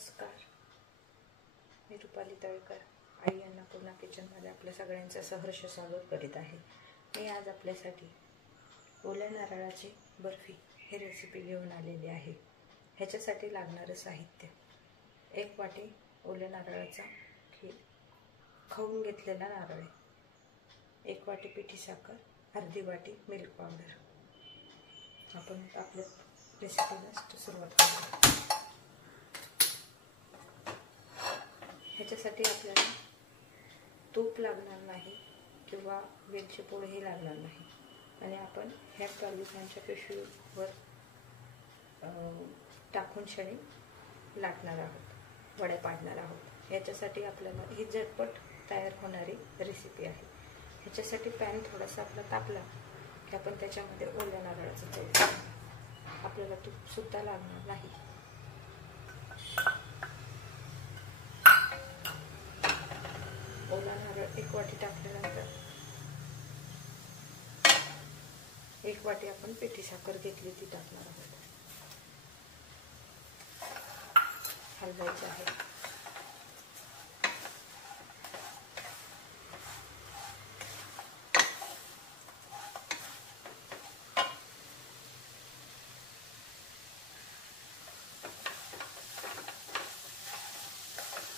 नमस्कार, मी रुपाली तळेकर आई अन्नपूर्णा किचनमध्ये आपल्या सगळ्यांचं सहर्ष स्वागत करीत आहे। मी आज आपल्यासाठी ओल्या नारळाची बर्फी ही रेसिपी घेऊन आलेली आहे। ह्याच्यासाठी लागणारे साहित्य: 1 वाटी ओल्या नारळाचा खवून घेतलेला नारळ, 1 वाटी पिठी साखर, अर्धी वाटी मिल्क पावडर। आपण आपल्या रेसिपीला सुरुवात करूया। ह्याच्यासाठी आपल्याला तूप लागणार नाही किंवा वेलची पूडही लागणार नाही आणि आपण ह्या पॉलिथिनच्या पिशवीवर टाकून छडी लाटणार आहोत, वड्या पाडणार आहोत। याच्यासाठी आपल्याला ही झटपट तयार होणारी रेसिपी आहे। ह्याच्यासाठी पॅन थोडासा आपला तापला की आपण त्याच्यामध्ये ओल्या नारळाचं तेल टाकणार। आपल्याला तूप सुद्धा लागणार नाही। ओला नारळ 1 वाटी टाकल्यानंतर 1 वाटी आपण पिठी साखर घेतली ती टाकणार आहोत। हलवायचे आहे।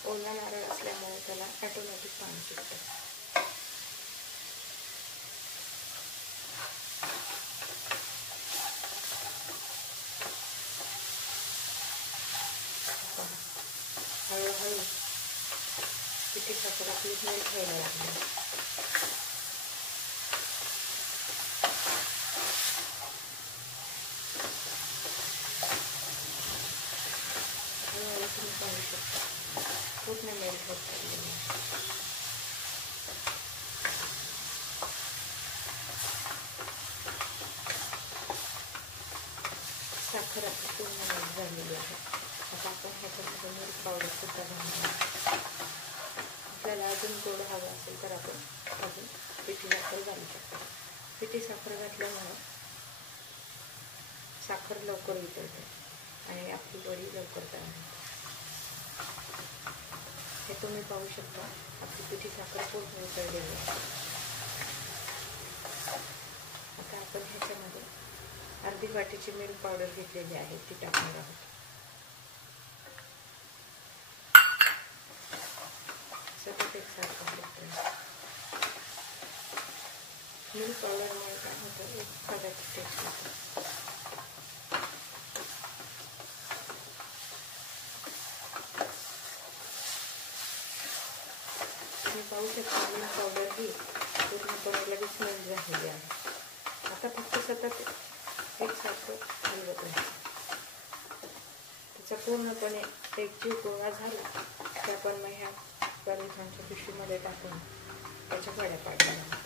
ओला नारळ असल्यामुळे त्याला ऑटोमॅटिक पाणी सुटतं। हळूहळू पिठी साखर आपली मेल्ट व्हायला लागली। हळूहळू तुम्ही पाहू शकता पूर्ण मेल्ट होत चाललेली आहे। साखर आपली पूर्ण मेल्ट झालेली आहे। आता आपण ह्याच्यामध्ये मिल्क पावडर सुद्धा घालणार। आपल्याला अजून गोड हवं असेल तर आपण अजून पिठी साखर घालू शकतो। पिठी साखर घातल्यामुळे साखर लवकर वितळते आणि आपली वडी लवकर तयार होते। हे तुम्ही पाहू शकता आपली पिठी साखर पूर्ण वितळलेली आहे। आता आपण ह्याच्यामध्ये अर्धी वाटीची मिल्क पावडर घेतलेली आहे ती टाकणार आहोत। सतत एकसारखं हलवून मिल्क पावडरमुळे काय होतं, एक खव्याची टेस्ट येते। तुम्ही पाहू शकता मिल्क पावडर ही पूर्णपणे लगेच मेल्ट झालेली आहे। आता फक्त सतत एकसारखं हलवत आहे। त्याचा पूर्णपणे एकजीव गोळा झाला की आपण मग ह्या पॉलिथिनच्या पिशवीमध्ये टाकून त्याच्या वड्या पाडणार आहोत।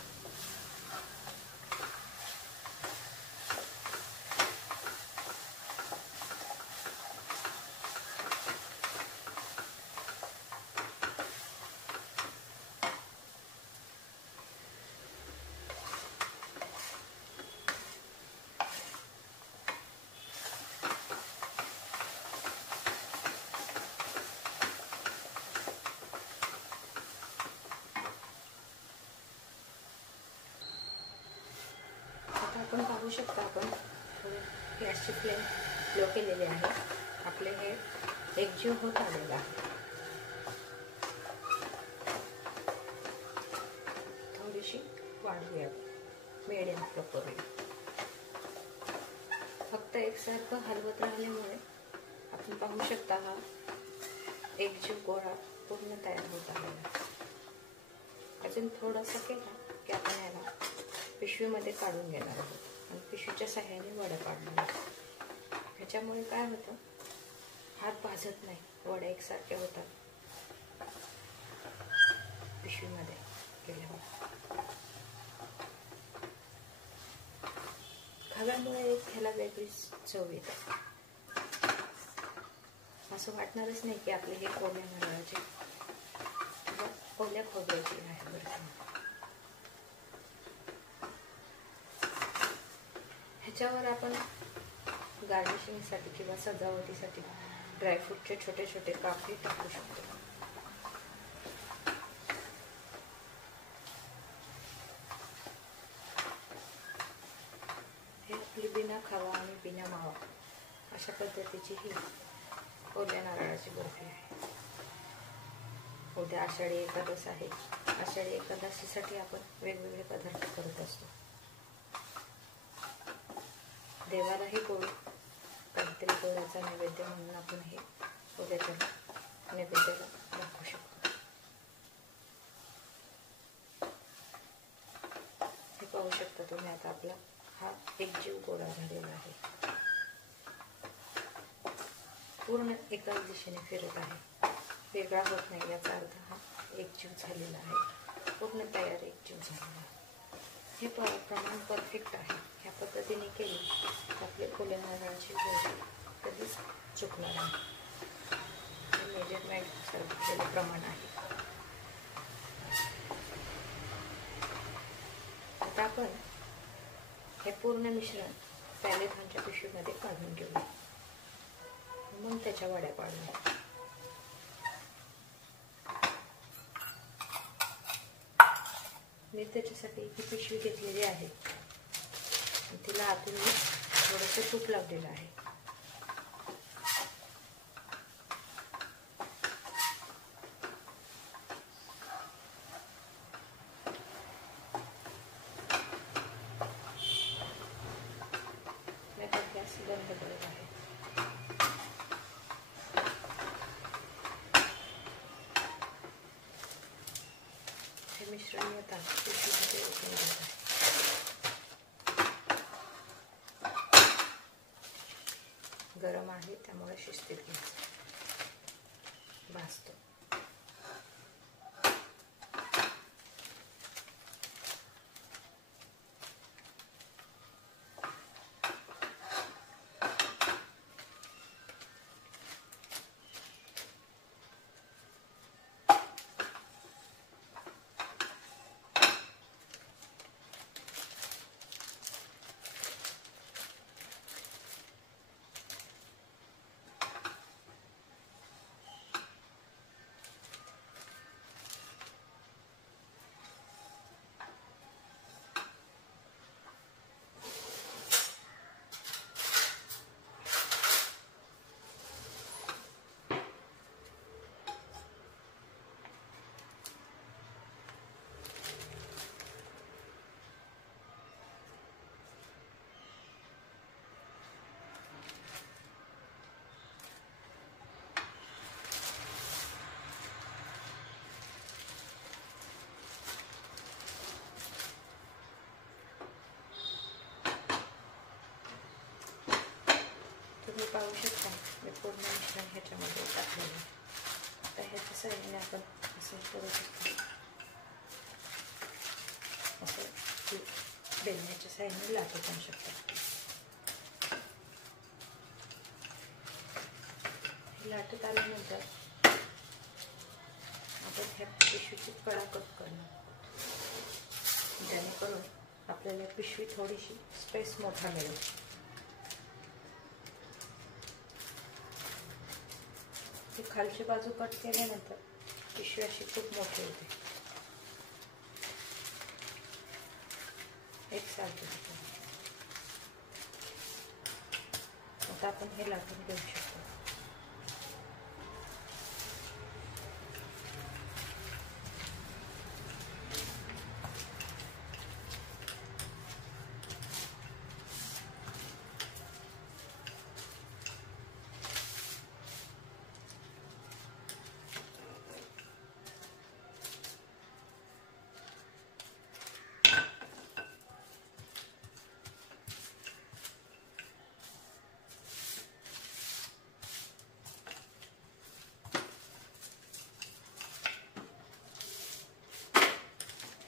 आपण पाहू शकता आपण गॅसची फ्लेम लो केलेली आहे। आपले हे एकजीव होत आलेला आहे। थोडीशी वाढवूया, मीडियम फ्लो करूया। फक्त एकसारखं हलवत राहिल्यामुळे आपण पाहू शकता हा एकजीव गोळा पूर्ण तयार होत आलेला। अजून थोडासा केला की आपण याला पिशवीमध्ये काढून घेणार आहोत आणि पिशवीच्या सहाय्याने वड्या पाडणार आहोत। ह्याच्यामुळे काय होतं, हात भाजत नाही, वड्या एकसारख्या होतात पिशवीमध्ये केल्यावर। खव्यामुळे एक ह्याला वेगळीच चव येते। असं वाटणारच नाही की आपले हे ओल्या नारळाचे किंवा ओल्या खोबऱ्याची आहे बरं। ह्याच्यावर आपण गार्निशिंगसाठी किंवा सजावटीसाठी ड्रायफ्रूटचे छोटे छोटे कापही टाकू शकतो. हे आपली बिना खावा आणि बिना मावा अशा पद्धतीची ही ओल्या नारळाची बर्फी आहे. उद्या आषाढी एकादश आहे. आषाढी एकादशीसाठी आपण वेगवेगळे पदार्थ करत असतो. देवालाही गोड काहीतरी गोडाचा नैवेद्य म्हणून आपण हे उद्याच्या नैवेद्याला दाखवू शकतो. हे पाहू शकता तुम्ही. आता आपला हा एकजीव गोळा झालेला आहे. पूर्ण एकाच दिशेने फिरत आहे. वेगळा होत नाही याचा अर्थ हा एकजीव झालेला आहे. पूर्ण तयार एकजीव झालेला आहे. हे प्रमाण परफेक्ट आहे. ह्या पद्धतीने केली तर आपले ओल्या नारळाची बर्फी कधीच चुकणार नाही. हे मेजरमेंट सांगितलेलं प्रमाण आहे. आता आपण हे पूर्ण मिश्रण पॅलेथॉनच्या पिशवीमध्ये काढून घेऊया. मग त्याच्या वड्या पाडूया. मी त्याच्यासाठी ही पिशवी घेतलेली आहे. तिला आतून मी थोडंसं तूप लावलेलं आहे. मी आता गॅस बंद करत आहे. हे मिश्रण मी आता पिशवीमध्ये ओतून घेत आहे. गरम आहे त्यामुळे शिस्तीत घ्यायचं. भाजतो. तुम्ही पाहू शकता मी पूर्ण मिश्रण ह्याच्यामध्ये टाकलेलं आहे. आता ह्याच्या साह्याने आपण असं करू शकतो. असं बेलण्याच्या साह्याने लाटू पण शकतो. हे लाटत आल्यानंतर आपण ह्या पिशवीची कडा कट करणार. जेणेकरून आपल्याला पिशवी थोडीशी स्पेस मोठा मिळेल. खालची बाजू कट केल्यानंतर पिशवी अशी खूप मोठी होते. एकसारखी होते. आता आपण हे लाटून घेऊ शकतो.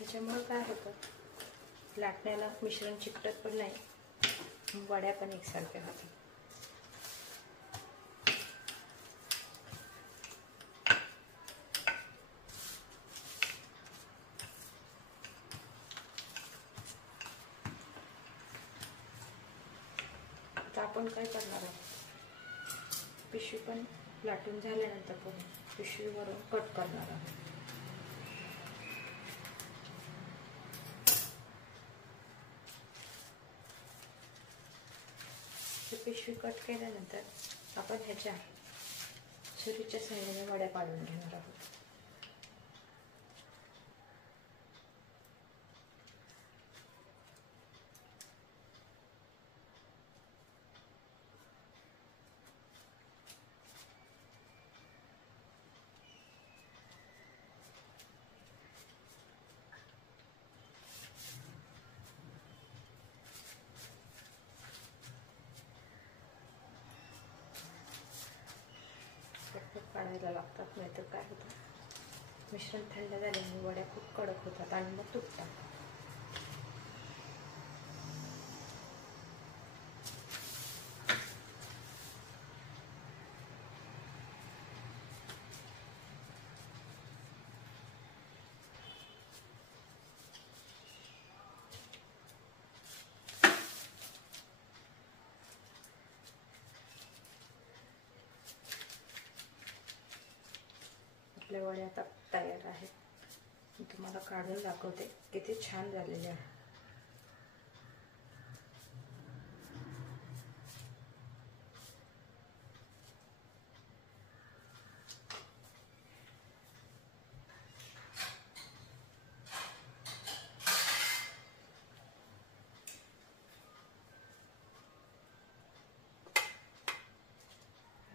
त्याच्यामुळे काय होतं, लाटण्याला मिश्रण चिकटत पण नाही, वड्या पण एकसारख्या होतात. आता आपण काय करणार आहोत, पिशवी पण लाटून झाल्यानंतर पण पिशवीवरून कट करणार आहोत. पिशवी कट केल्यानंतर आपण ह्याच्या छुरीच्या सहाय्याने वड्या पाडून घेणार आहोत. पाडायला लागतात, नाही तर काय होतं, मिश्रण थंड झाल्याने वड्या खूप कडक होतात आणि मग तुटतात. आपल्या वड्या आता तयार आहेत. मी तुम्हाला काढून दाखवते किती छान झालेले आहे.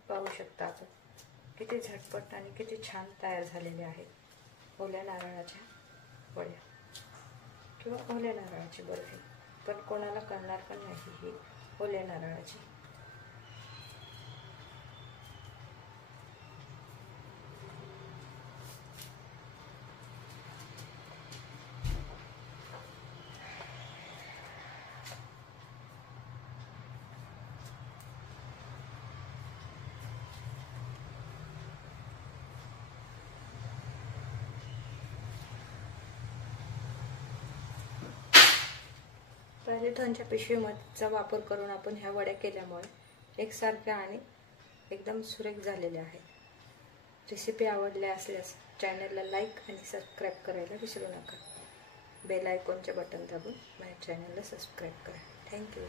पाहू शकता आपण किती झटपट आणि किती छान तयार झालेले आहेत ओल्या नारळाच्या वड्या किंवा ओल्या नारळाची बर्फी. पण कोणाला कळणार पण नाही ही ओल्या नारळाची. पॉलिथिनच्या पिशवीचा वापर करून आपण ह्या वड्या केल्यामुळे एकसारख्या आणि एकदम सुरेख झालेल्या आहेत. रेसिपी आवडल्या असल्यास चॅनलला लाईक आणि सबस्क्राईब करायला विसरू नका. बेल आयकॉनचे बटन दाबून माझ्या चॅनलला सबस्क्राईब करा. थँक्यू.